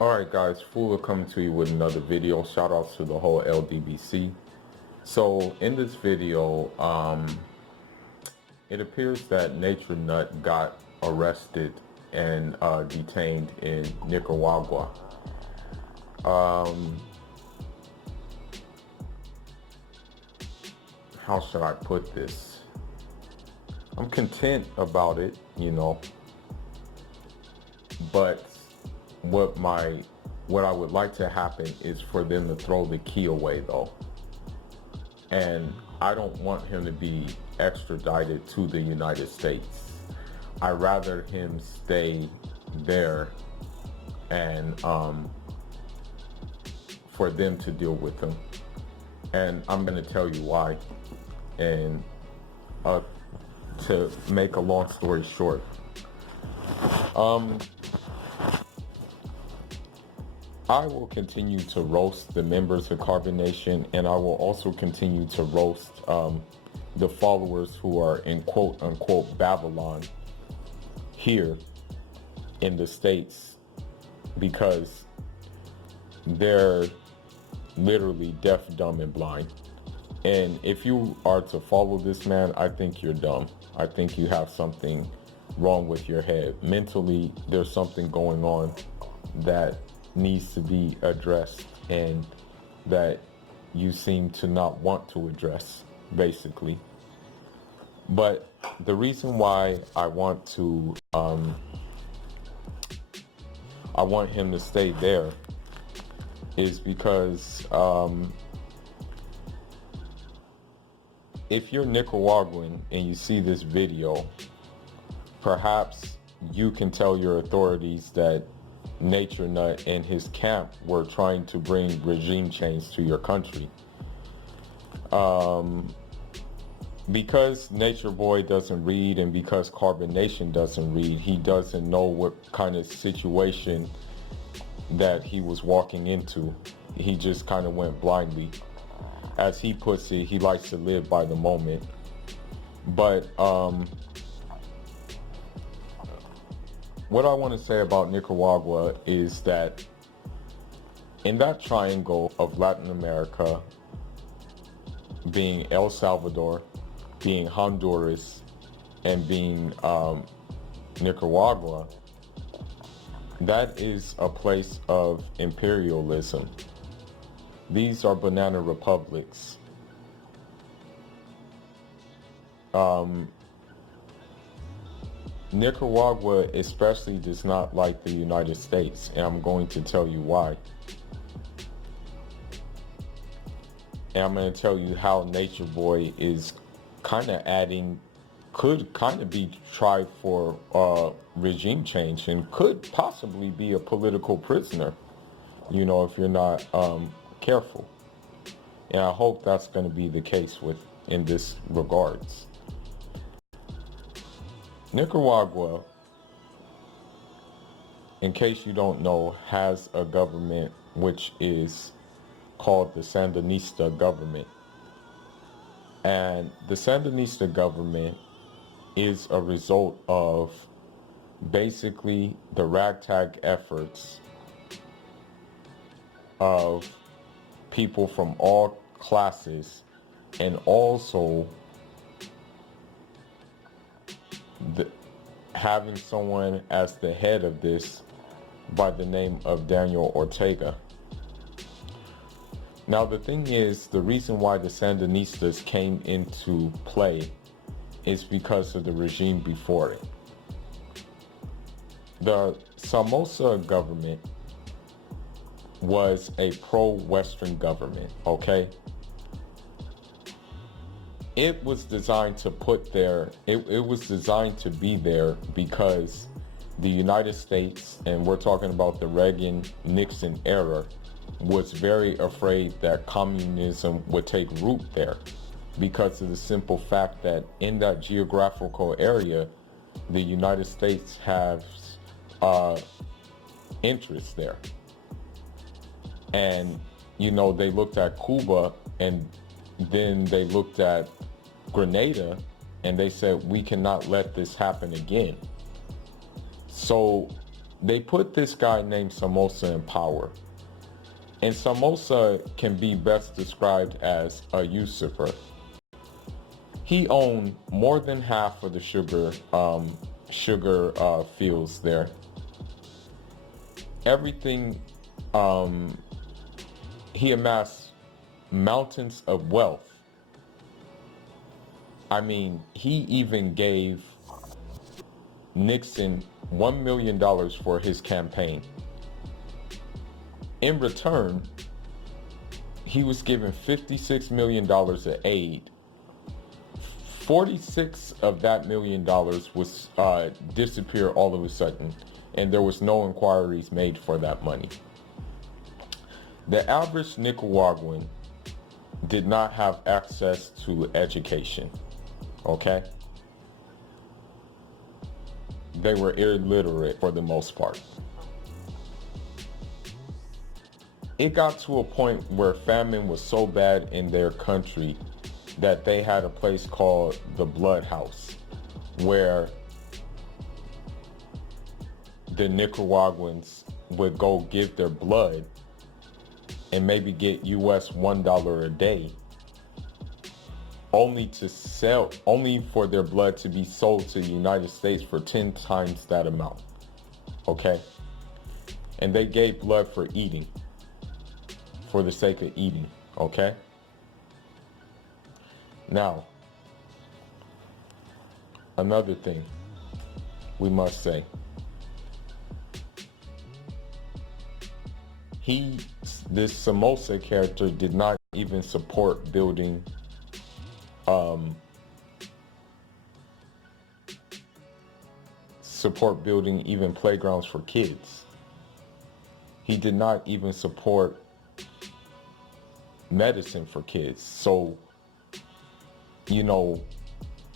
Alright guys, Fuller coming to you with another video. Shout outs to the whole LDBC. So in this video, it appears that Nature Nut got arrested and detained in Nicaragua. How should I put this? I'm content about it, but what I would like to happen is for them to throw the key away though. And I don't want him to be extradited to the United States. I'd rather him stay there and for them to deal with him. And I'm going to tell you why. And to make a long story short, I will continue to roast the members of Carbonation, and I will also continue to roast the followers who are in quote unquote Babylon here in the States, because they're literally deaf, dumb, and blind. And if you are to follow this man, I think you're dumb. I think you have something wrong with your head. Mentally, there's something going on that needs to be addressed and that you seem to not want to address, basically. But the reason why I want him to stay there is because if you're Nicaraguan and you see this video, perhaps you can tell your authorities that Nature Nut and his camp were trying to bring regime change to your country. Because Nature Boy doesn't read and because Carbonation doesn't read, he doesn't know what kind of situation that he was walking into. He just kind of went blindly. As he puts it, he likes to live by the moment. But what I want to say about Nicaragua is that in that triangle of Latin America, being El Salvador, being Honduras, and being Nicaragua, that is a place of imperialism. These are banana republics. Nicaragua especially does not like the United States, and I'm going to tell you why. And I'm going to tell you how Nature Boy is kind of could kind of be tried for regime change and could possibly be a political prisoner, if you're not careful. And I hope that's going to be the case in this regards. Nicaragua, in case you don't know, has a government which is called the Sandinista government. And the Sandinista government is a result of basically the ragtag efforts of people from all classes, and also having someone as the head of this by the name of Daniel Ortega. Now the thing is, the reason why the Sandinistas came into play is because of the regime before it. The Somoza government was a pro-Western government, okay? It was designed to it was designed to be there because the United States, and we're talking about the Reagan-Nixon era, was very afraid that communism would take root there because of the simple fact that in that geographical area, the United States has interests there. And, they looked at Cuba, and then they looked at Grenada, and they said, we cannot let this happen again. So they put this guy named Somoza in power. And Somoza can be best described as a usurper. He owned more than half of the sugar fields there. Everything, he amassed mountains of wealth. I mean, he even gave Nixon $1 million for his campaign. In return, he was given $56 million of aid. 46 of that $1 million was disappeared all of a sudden, and there was no inquiries made for that money. The average Nicaraguan did not have access to education, okay? They were illiterate for the most part. It got to a point where famine was so bad in their country that they had a place called the Blood House, where the Nicaraguans would go give their blood and maybe get US $1 a day, only for their blood to be sold to the United States for 10 times that amount. Okay? And they gave blood for eating, for the sake of eating. Okay? Now, another thing we must say. This Somoza character did not even support building even playgrounds for kids. He did not even support medicine for kids. So, you know,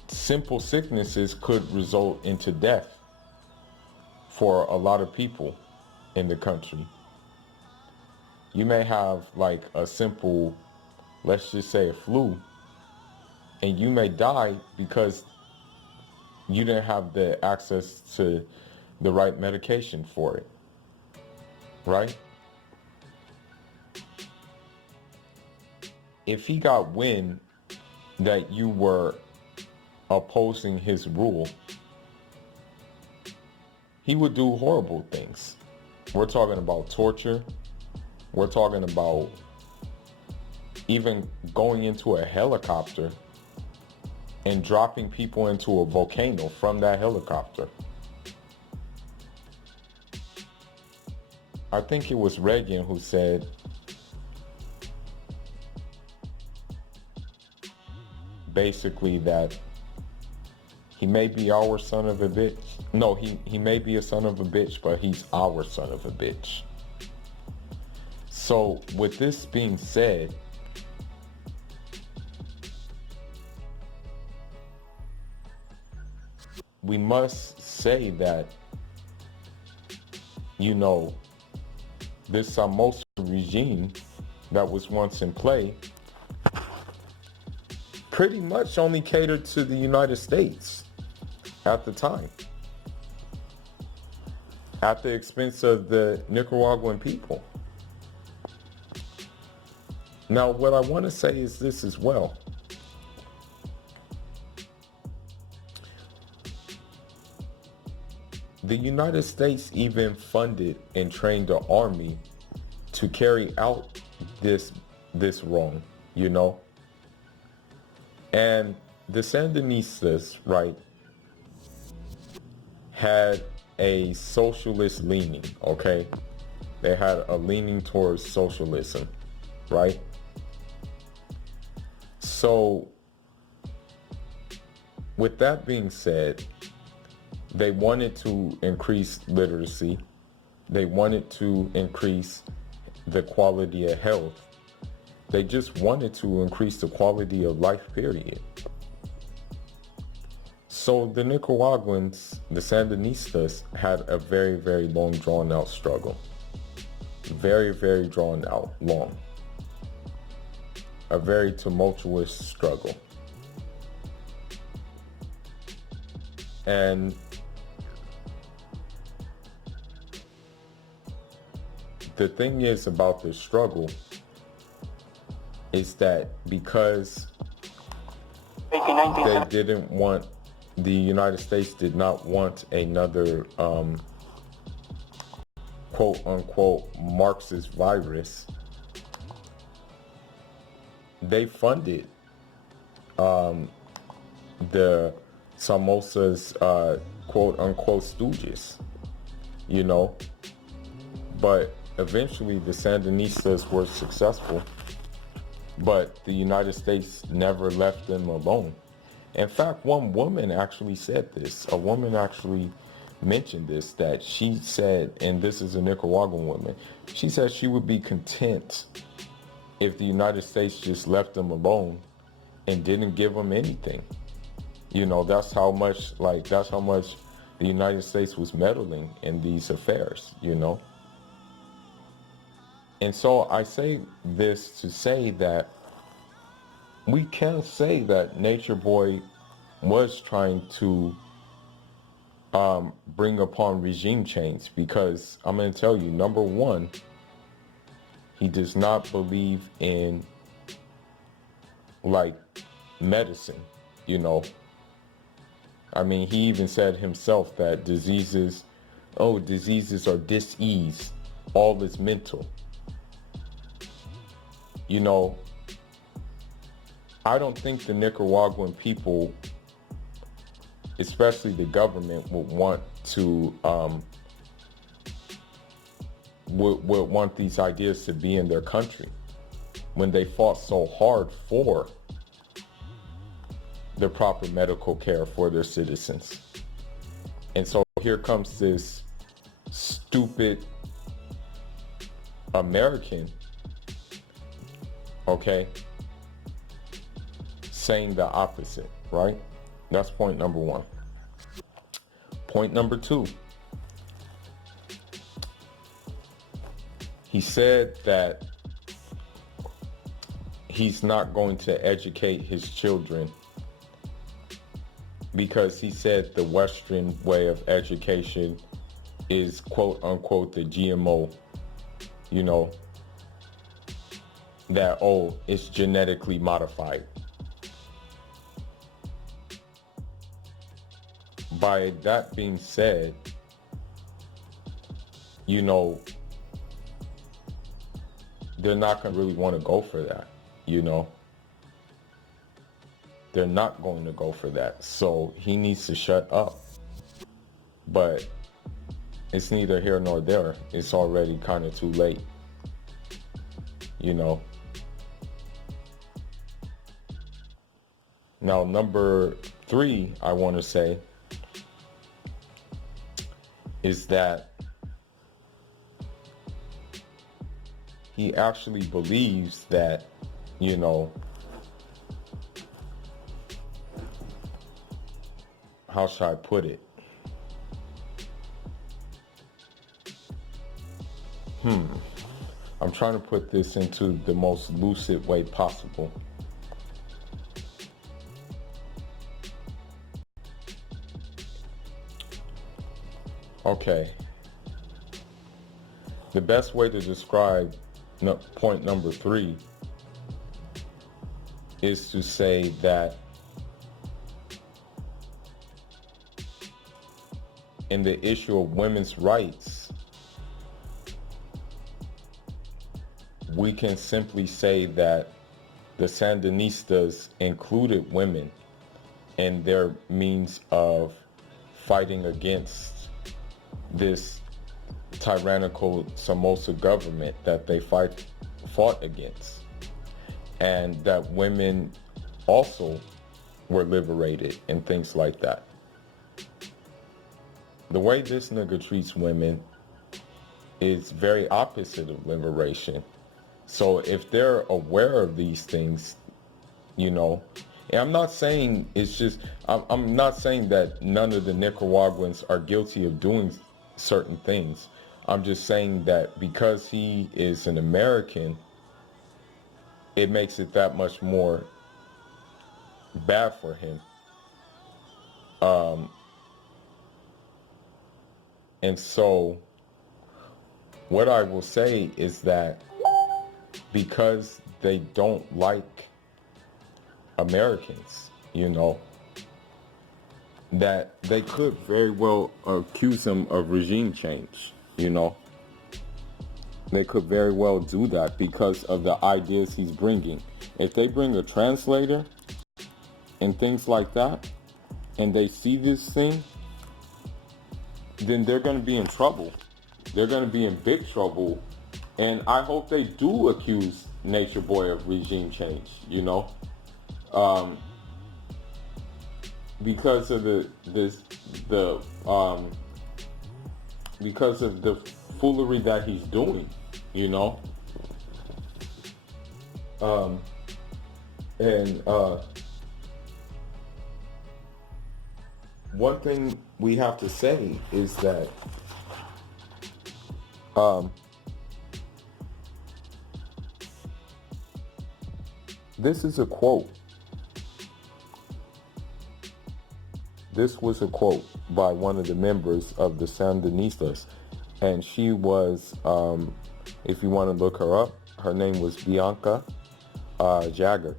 simple sicknesses could result into death for a lot of people in the country. You may have like a simple, let's just say a flu, and you may die because you didn't have the access to the right medication for it, right? If he got wind that you were opposing his rule, he would do horrible things. We're talking about torture. We're talking about even going into a helicopter and dropping people into a volcano from that helicopter. I think it was Reagan who said, basically, that he may be our son of a bitch. No, he may be a son of a bitch, but he's our son of a bitch. So with this being said, we must say that, you know, this Somoza regime that was once in play pretty much only catered to the United States at the time, at the expense of the Nicaraguan people. Now, what I want to say is this as well. The United States even funded and trained the army to carry out this wrong, you know? And the Sandinistas, right, had a socialist leaning, okay? They had a leaning towards socialism, right? So, with that being said, they wanted to increase literacy. They wanted to increase the quality of health. They just wanted to increase the quality of life, period. So the Nicaraguans, the Sandinistas, had a very, very long, drawn out struggle. Very, very drawn out, long. A very tumultuous struggle. And the thing is about this struggle is that because they didn't want, the United States did not want another quote unquote Marxist virus, they funded the Somoza's quote unquote stooges, you know. But eventually the Sandinistas were successful, but the United States never left them alone. In fact, one woman actually said this. A woman actually mentioned this, that she said, and this is a Nicaraguan woman, she said she would be content if the United States just left them alone and didn't give them anything. You know, that's how much the United States was meddling in these affairs, you know. And so I say this to say that we can say that Nature Boy was trying to bring upon regime change, because I'm going to tell you, number one, he does not believe in like medicine, you know. I mean, he even said himself that diseases are dis-ease, all is mental. You know, I don't think the Nicaraguan people, especially the government, would want to would want these ideas to be in their country when they fought so hard for the proper medical care for their citizens. And so here comes this stupid American, okay, saying the opposite, right? That's point number one. Point number two, he said that he's not going to educate his children because he said the Western way of education is quote unquote the GMO, you know, that, oh, it's genetically modified. By that being said, you know, they're not going to really want to go for that, you know. They're not going to go for that. So he needs to shut up. But it's neither here nor there. It's already kind of too late, you know. Now, number three, I want to say, is that he actually believes that, you know, how should I put it? I'm trying to put this into the most lucid way possible. Okay. The best way to describe point number three is to say that in the issue of women's rights, we can simply say that the Sandinistas included women in their means of fighting against this tyrannical Somoza government that they fought against, and that women also were liberated and things like that. The way this nigga treats women is very opposite of liberation. So if they're aware of these things, you know, and I'm not saying it's just, I'm not saying that none of the Nicaraguans are guilty of doing certain things. I'm just saying that because he is an American, it makes it that much more bad for him. And so what I will say is that because they don't like Americans, that they could very well accuse him of regime change. They could very well do that because of the ideas he's bringing. If they bring a translator and things like that, and they see this thing, then they're going to be in trouble. They're going to be in big trouble. And I hope they do accuse Natureboy of regime change, because of because of the foolery that he's doing, and one thing we have to say is that this is a quote. This was a quote by one of the members of the Sandinistas, and she was, if you want to look her up, her name was Bianca Jagger.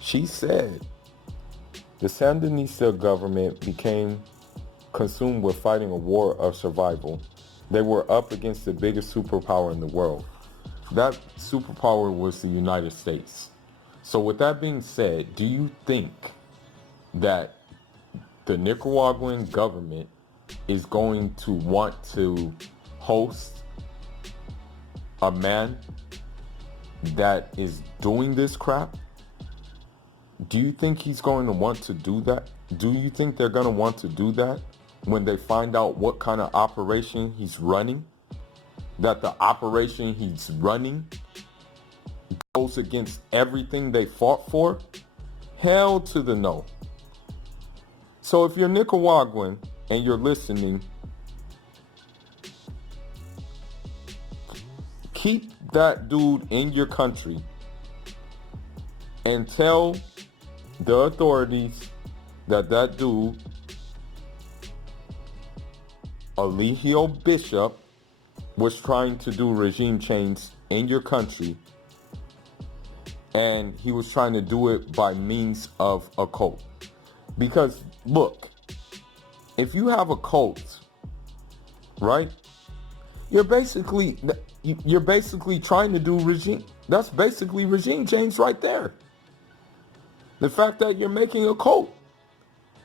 She said, the Sandinista government became consumed with fighting a war of survival. They were up against the biggest superpower in the world. That superpower was the United States. So with that being said, do you think that the Nicaraguan government is going to want to host a man that is doing this crap? Do you think he's going to want to do that? Do you think they're going to want to do that when they find out what kind of operation he's running? That the operation he's running goes against everything they fought for? Hell to the no. So if you're Nicaraguan and you're listening, keep that dude in your country and tell the authorities that that dude, Eligio Bishop, was trying to do regime change in your country, and he was trying to do it by means of a cult. Because look, if you have a cult, right, you're basically trying to do regime. That's basically regime change right there. The fact that you're making a cult,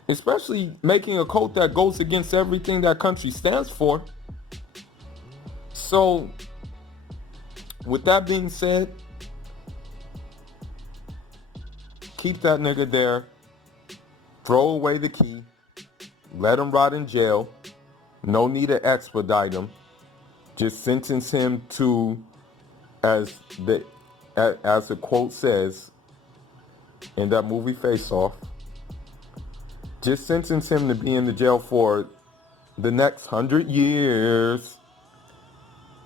especially making a cult that goes against everything that country stands for. So, with that being said, keep that nigga there. Throw away the key. Let him rot in jail. No need to expedite him. Just sentence him to, as the quote says in that movie Face Off, just sentence him to be in the jail for the next 100 years,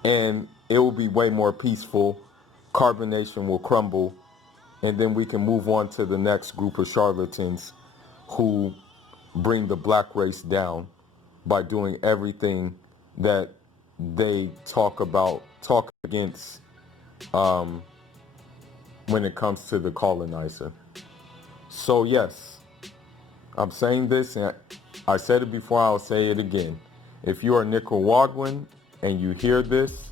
and it will be way more peaceful. Carbonation will crumble, and then we can move on to the next group of charlatans who bring the black race down by doing everything that they talk against when it comes to the colonizer. So yes, I'm saying this, and I said it before, I'll say it again. If you are Nicaraguan and you hear this,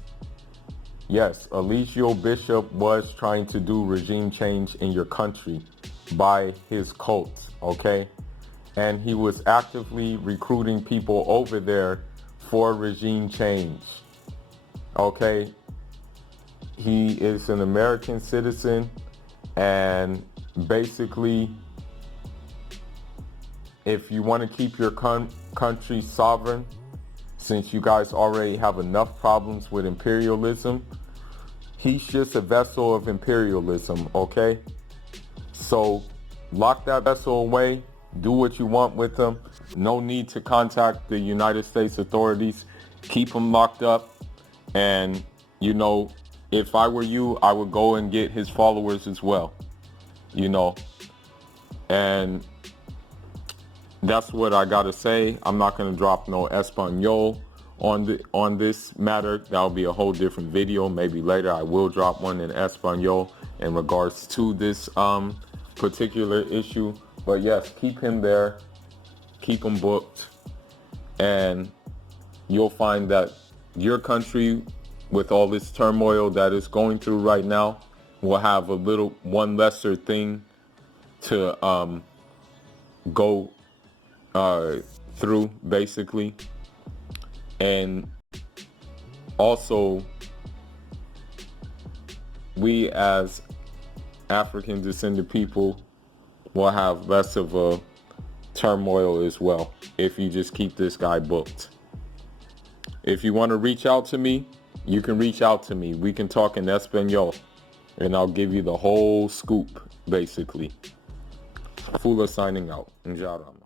yes, Eligio Bishop was trying to do regime change in your country by his cult, okay? And he was actively recruiting people over there for regime change, okay? He is an American citizen, and basically, if you want to keep your country sovereign, since you guys already have enough problems with imperialism, he's just a vessel of imperialism, okay? So lock that vessel away. Do what you want with him. No need to contact the United States authorities. Keep him locked up. And, if I were you, I would go and get his followers as well, And that's what I got to say. I'm not going to drop no Espanol on this matter. That'll be a whole different video. Maybe later I will drop one in Espanol in regards to this particular issue. But yes, keep him there, keep him booked, and you'll find that your country, with all this turmoil that it's going through right now, will have one lesser thing to go through, basically. And also, we as African descended people will have less of a turmoil as well if you just keep this guy booked. If you want to reach out to me, you can reach out to me. We can talk in Espanol, and I'll give you the whole scoop, basically. Fula signing out. Njarama.